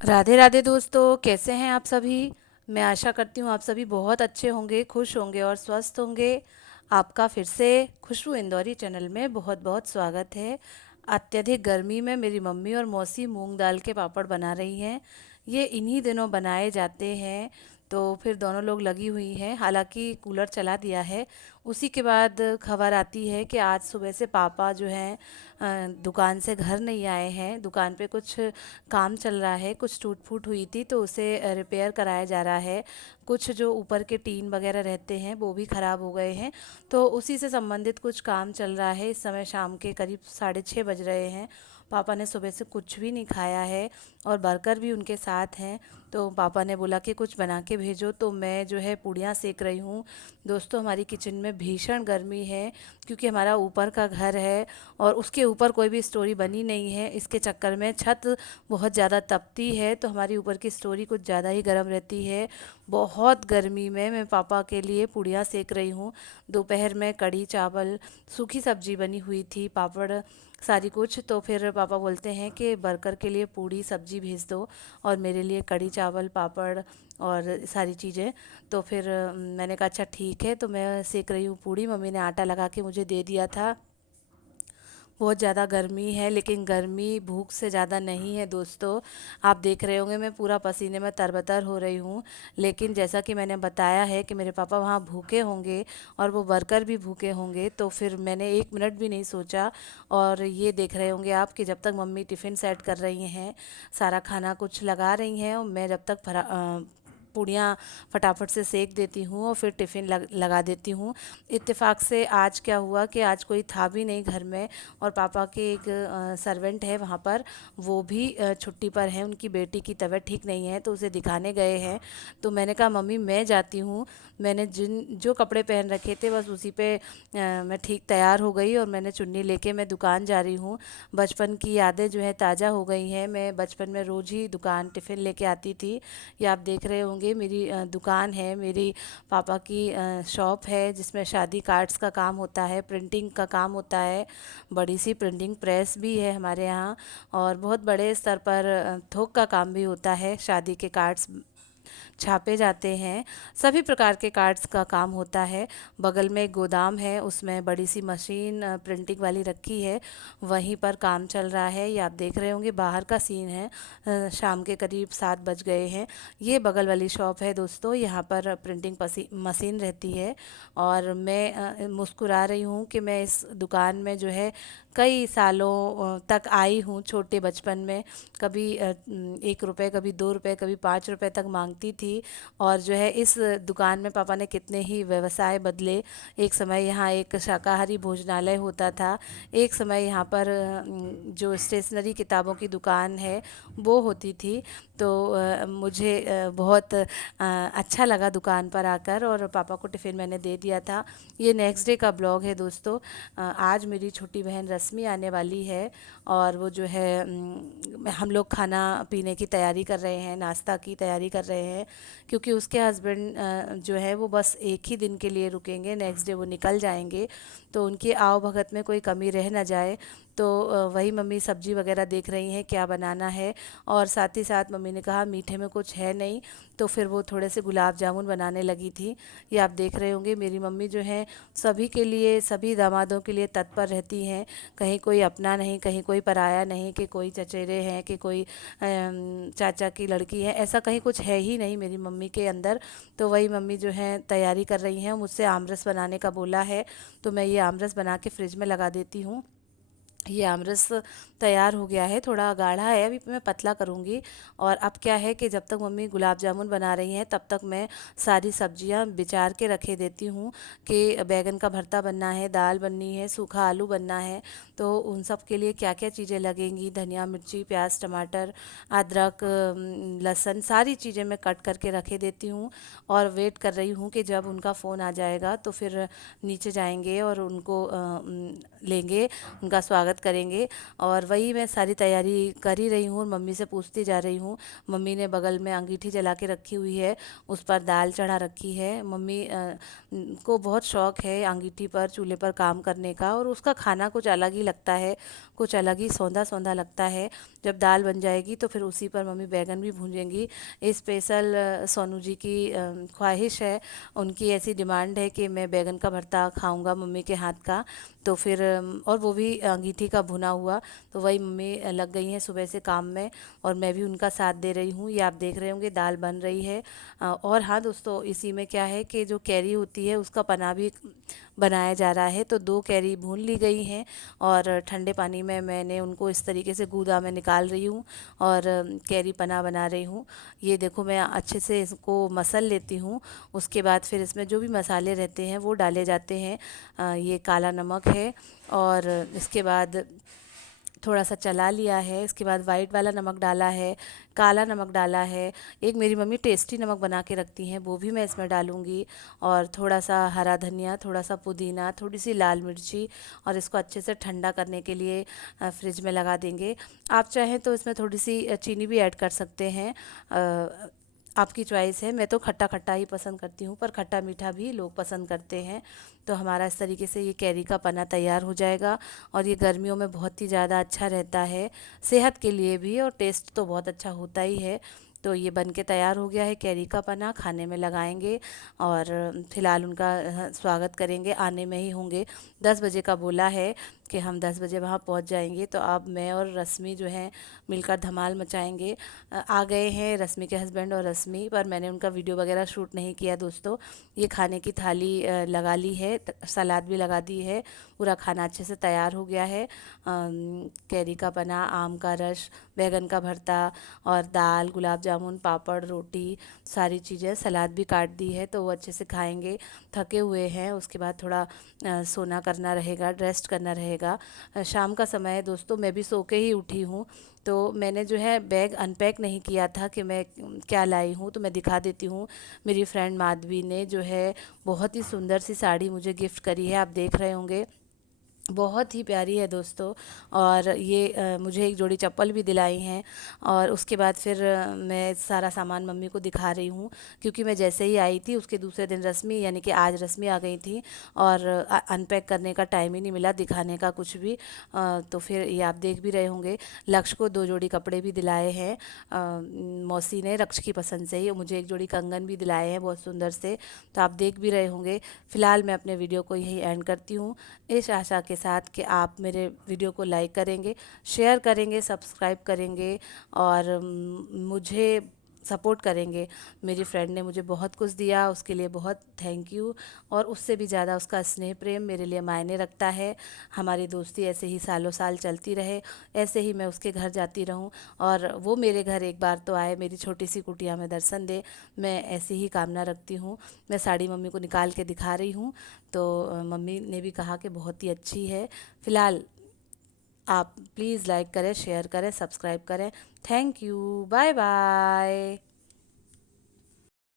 राधे राधे दोस्तों, कैसे हैं आप सभी। मैं आशा करती हूँ आप सभी बहुत अच्छे होंगे, खुश होंगे और स्वस्थ होंगे। आपका फिर से खुशबू इंदौरी चैनल में बहुत बहुत स्वागत है। अत्यधिक गर्मी में मेरी मम्मी और मौसी मूंग दाल के पापड़ बना रही हैं। ये इन्हीं दिनों बनाए जाते हैं, तो फिर दोनों लोग लगी हुई हैं। हालांकि कूलर चला दिया है। उसी के बाद खबर आती है कि आज सुबह से पापा जो हैं दुकान से घर नहीं आए हैं। दुकान पे कुछ काम चल रहा है, कुछ टूट फूट हुई थी तो उसे रिपेयर कराया जा रहा है। कुछ जो ऊपर के टीन वगैरह रहते हैं वो भी ख़राब हो गए हैं, तो उसी से संबंधित कुछ काम चल रहा है। इस समय शाम के करीब 6:30 बज रहे हैं। पापा ने सुबह से कुछ भी नहीं खाया है और वर्कर भी उनके साथ हैं। तो पापा ने बोला कि कुछ बना के भेजो, तो मैं जो है पूड़ियाँ सेक रही हूँ। दोस्तों, हमारी किचन में भीषण गर्मी है, क्योंकि हमारा ऊपर का घर है और उसके ऊपर कोई भी स्टोरी बनी नहीं है। इसके चक्कर में छत बहुत ज़्यादा तपती है, तो हमारी ऊपर की स्टोरी कुछ ज़्यादा ही गर्म रहती है। बहुत गर्मी में मैं पापा के लिए पूड़ियाँ सेक रही हूँ। दोपहर में कढ़ी चावल, सूखी सब्जी बनी हुई थी, पापड़, सारी कुछ। तो फिर पापा बोलते हैं कि बर्गर के लिए पूड़ी सब्जी भेज दो और मेरे लिए कढ़ी चावल पापड़ और सारी चीज़ें। तो फिर मैंने कहा अच्छा ठीक है, तो मैं सेक रही हूँ पूड़ी। मम्मी ने आटा लगा के मुझे दे दिया था। बहुत ज़्यादा गर्मी है, लेकिन गर्मी भूख से ज़्यादा नहीं है दोस्तों। आप देख रहे होंगे मैं पूरा पसीने में तरबतर हो रही हूँ। लेकिन जैसा कि मैंने बताया है कि मेरे पापा वहाँ भूखे होंगे और वो वर्कर भी भूखे होंगे, तो फिर मैंने एक मिनट भी नहीं सोचा। और ये देख रहे होंगे आप कि जब तक मम्मी टिफ़िन सेट कर रही हैं, सारा खाना कुछ लगा रही हैं, और मैं जब तक पूड़ियाँ फटाफट से सेक देती हूँ और फिर टिफ़िन लगा देती हूँ। इत्तेफाक से आज क्या हुआ कि आज कोई था भी नहीं घर में, और पापा के एक सर्वेंट है वहाँ पर, वो भी छुट्टी पर है। उनकी बेटी की तबीयत ठीक नहीं है, तो उसे दिखाने गए हैं। तो मैंने कहा मम्मी मैं जाती हूँ। मैंने जिन जो कपड़े पहन रखे थे बस उसी पे मैं ठीक तैयार हो गई और मैंने चुन्नी लेके मैं दुकान जा रही हूँ। बचपन की यादें जो है ताज़ा हो गई हैं। मैं बचपन में रोज़ ही दुकान टिफ़िन लेके आती थी। ये आप देख रहे होंगे मेरी दुकान है, मेरी पापा की शॉप है, जिसमें शादी कार्ड्स का काम होता है, प्रिंटिंग का काम होता है। बड़ी सी प्रिंटिंग प्रेस भी है हमारे यहाँ, और बहुत बड़े स्तर पर थोक का काम भी होता है। शादी के कार्ड्स छापे जाते हैं, सभी प्रकार के कार्ड्स का काम होता है। बगल में एक गोदाम है, उसमें बड़ी सी मशीन प्रिंटिंग वाली रखी है, वहीं पर काम चल रहा है। ये आप देख रहे होंगे बाहर का सीन है। शाम के करीब 7 बज गए हैं। ये बगल वाली शॉप है दोस्तों, यहाँ पर प्रिंटिंग मशीन रहती है। और मैं मुस्कुरा रही हूँ कि मैं इस दुकान में जो है कई सालों तक आई हूँ। छोटे बचपन में कभी 1 रुपये, कभी 2 रुपये, कभी 5 रुपये तक मांगती थी। और जो है इस दुकान में पापा ने कितने ही व्यवसाय बदले। एक समय यहाँ एक शाकाहारी भोजनालय होता था। एक समय यहाँ पर जो स्टेशनरी किताबों की दुकान है वो होती थी। तो मुझे बहुत अच्छा लगा दुकान पर आकर, और पापा को टिफ़िन मैंने दे दिया था। ये नेक्स्ट डे का ब्लॉग है दोस्तों। आज मेरी छोटी बहन रश्मि आने वाली है, और वो जो है हम लोग खाना पीने की तैयारी कर रहे हैं, नाश्ता की तैयारी कर रहे हैं, क्योंकि उसके हस्बैंड जो है वो बस एक ही दिन के लिए रुकेंगे, नेक्स्ट डे वो निकल जाएंगे। तो उनकी आव भगत में कोई कमी रह ना जाए, तो वही मम्मी सब्जी वगैरह देख रही हैं क्या बनाना है। और साथ ही साथ मम्मी ने कहा मीठे में कुछ है नहीं, तो फिर वो थोड़े से गुलाब जामुन बनाने लगी थी। ये आप देख रहे होंगे मेरी मम्मी जो है सभी के लिए, सभी दामादों के लिए तत्पर रहती हैं। कहीं कोई अपना नहीं, कहीं कोई पराया नहीं, कि कोई चचेरे हैं, कि कोई चाचा की लड़की है, ऐसा कहीं कुछ है ही नहीं मेरी मम्मी के अंदर। तो वही मम्मी जो है तैयारी कर रही हैं, मुझसे आमरस बनाने का बोला है, तो मैं ये आमरस बना के फ्रिज में लगा देती हूँ। ये आमरस तैयार हो गया है, थोड़ा गाढ़ा है, अभी मैं पतला करूँगी। और अब क्या है कि जब तक मम्मी गुलाब जामुन बना रही हैं तब तक मैं सारी सब्जियां बिचार के रखे देती हूँ कि बैगन का भरता बनना है, दाल बननी है, सूखा आलू बनना है। तो उन सब के लिए क्या क्या चीज़ें लगेंगी, धनिया मिर्ची प्याज टमाटर अदरक लहसुन, सारी चीज़ें मैं कट करके रखे देती हूँ। और वेट कर रही हूँ कि जब उनका फ़ोन आ जाएगा तो फिर नीचे जाएंगे और उनको लेंगे, उनका स्वागत स्वागत करेंगे। और वही मैं सारी तैयारी कर ही रही हूँ और मम्मी से पूछती जा रही हूँ। मम्मी ने बगल में अंगीठी जला के रखी हुई है, उस पर दाल चढ़ा रखी है। मम्मी को बहुत शौक़ है अंगीठी पर चूल्हे पर काम करने का, और उसका खाना कुछ अलग ही लगता है, कुछ अलग ही सौंधा सौंधा लगता है। जब दाल बन जाएगी तो फिर उसी पर मम्मी बैगन भी भूंजेंगी। स्पेशल सोनू जी की ख्वाहिश है, उनकी ऐसी डिमांड है कि मैं बैगन का भरता खाऊंगा मम्मी के हाथ का। तो फिर और वो भी अंगीठी का भुना हुआ। तो वही मम्मी लग गई हैं सुबह से काम में, और मैं भी उनका साथ दे रही हूँ। ये आप देख रहे होंगे दाल बन रही है। और हाँ दोस्तों, इसी में क्या है कि जो कैरी होती है उसका पना भी बनाया जा रहा है। तो 2 कैरी भून ली गई हैं और ठंडे पानी में मैंने उनको इस तरीके से गूदा में निकाल रही हूँ और कैरी पना बना रही हूँ। ये देखो मैं अच्छे से इसको मसल लेती हूँ। उसके बाद फिर इसमें जो भी मसाले रहते हैं वो डाले जाते हैं। ये काला नमक है, और इसके बाद थोड़ा सा चला लिया है, इसके बाद वाइट वाला नमक डाला है, काला नमक डाला है। एक मेरी मम्मी टेस्टी नमक बना के रखती हैं, वो भी मैं इसमें डालूँगी। और थोड़ा सा हरा धनिया, थोड़ा सा पुदीना, थोड़ी सी लाल मिर्ची, और इसको अच्छे से ठंडा करने के लिए फ्रिज में लगा देंगे। आप चाहें तो इसमें थोड़ी सी चीनी भी ऐड कर सकते हैं, आपकी चॉइस है। मैं तो खट्टा खट्टा ही पसंद करती हूँ, पर खट्टा मीठा भी लोग पसंद करते हैं। तो हमारा इस तरीके से ये कैरी का पना तैयार हो जाएगा, और ये गर्मियों में बहुत ही ज़्यादा अच्छा रहता है सेहत के लिए भी, और टेस्ट तो बहुत अच्छा होता ही है। तो ये बन के तैयार हो गया है कैरी का पना, खाने में लगाएंगे। और फिलहाल उनका स्वागत करेंगे, आने में ही होंगे। 10 बजे का बोला है कि हम 10 बजे वहाँ पहुँच जाएंगे। तो अब मैं और रश्मि जो हैं मिलकर धमाल मचाएंगे। आ गए हैं रश्मि के हस्बैंड और रश्मि, पर मैंने उनका वीडियो वगैरह शूट नहीं किया दोस्तों। ये खाने की थाली लगा ली है, सलाद भी लगा दी है, पूरा खाना अच्छे से तैयार हो गया है। कैरी का पना, आम का रस, बैगन का भरता, और दाल, गुलाब जामुन, पापड़, रोटी, सारी चीज़ें, सलाद भी काट दी है। तो वो अच्छे से खाएंगे। थके हुए हैं, उसके बाद थोड़ा सोना करना रहेगा, रेस्ट करना रहेगा। शाम का समय है दोस्तों, मैं भी सो के ही उठी हूँ। तो मैंने जो है बैग अनपैक नहीं किया था कि मैं क्या लाई हूँ, तो मैं दिखा देती हूँ। मेरी फ्रेंड माधवी ने जो है बहुत ही सुंदर सी साड़ी मुझे गिफ्ट करी है, आप देख रहे होंगे, बहुत ही प्यारी है दोस्तों। और ये मुझे एक जोड़ी चप्पल भी दिलाई हैं। और उसके बाद फिर मैं सारा सामान मम्मी को दिखा रही हूँ, क्योंकि मैं जैसे ही आई थी उसके दूसरे दिन रश्मि, यानी कि आज रश्मि आ गई थी, और अनपैक करने का टाइम ही नहीं मिला, दिखाने का कुछ भी। तो फिर ये आप देख भी रहे होंगे। लक्ष्य को 2 जोड़ी कपड़े भी दिलाए हैं मौसी ने, लक्ष्य की पसंद से ही। मुझे एक जोड़ी कंगन भी दिलाए हैं बहुत सुंदर से, तो आप देख भी रहे होंगे। फ़िलहाल मैं अपने वीडियो को यही एंड करती हूँ, इस आशा के साथ कि आप मेरे वीडियो को लाइक करेंगे, शेयर करेंगे, सब्सक्राइब करेंगे, और मुझे सपोर्ट करेंगे। मेरी फ्रेंड ने मुझे बहुत कुछ दिया, उसके लिए बहुत थैंक यू। और उससे भी ज़्यादा उसका स्नेह प्रेम मेरे लिए मायने रखता है। हमारी दोस्ती ऐसे ही सालों साल चलती रहे, ऐसे ही मैं उसके घर जाती रहूं, और वो मेरे घर एक बार तो आए, मेरी छोटी सी कुटिया में दर्शन दे। मैं ऐसी ही कामना रखती हूँ। मैं साड़ी मम्मी को निकाल के दिखा रही हूँ, तो मम्मी ने भी कहा कि बहुत ही अच्छी है। फ़िलहाल आप प्लीज़ लाइक करें, शेयर करें, सब्सक्राइब करें। Thank you, bye bye.